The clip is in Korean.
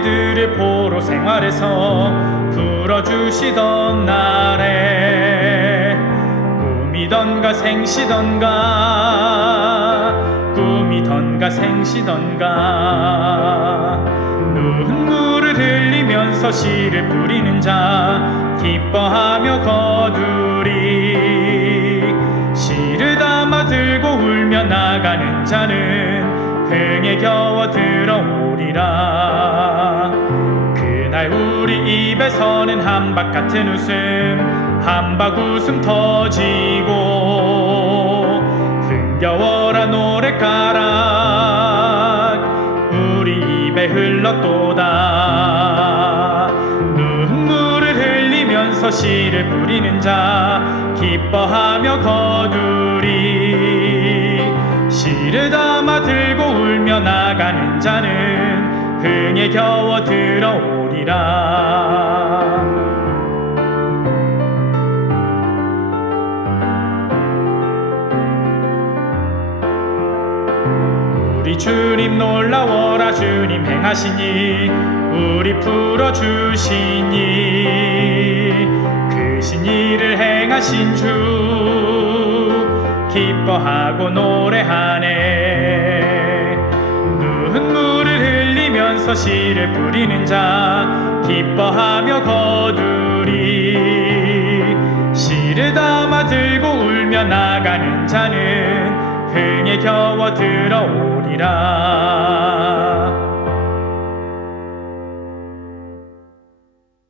우리들의 포로 생활에서 불어주시던 날에 꿈이던가 생시던가 꿈이던가 생시던가 눈물을 흘리면서 씨를 뿌리는 자 기뻐하며 거두리. 씨를 담아 들고 울며 나가는 자는 흥에 겨워 들어오리라. 그날 우리 입에서는 한박 같은 웃음 한박 웃음 터지고 흥겨워라 노래가락 우리 입에 흘렀도다. 눈물을 흘리면서 씨를 뿌리는 자 기뻐하며 거두리. 씨를 담아 들고 울며 나가는 자는 흥에 겨워 들어오리라. 우리 주님 놀라워라 주님 행하시니 우리 풀어주시니 크신 일을 행하신 주. 기뻐하고 노래하네 흘리면서 씨를 뿌리는 자 기뻐하며 거두리. 씨를 담아 들고 울며 나가는 자는 흥에 겨워 들어오리라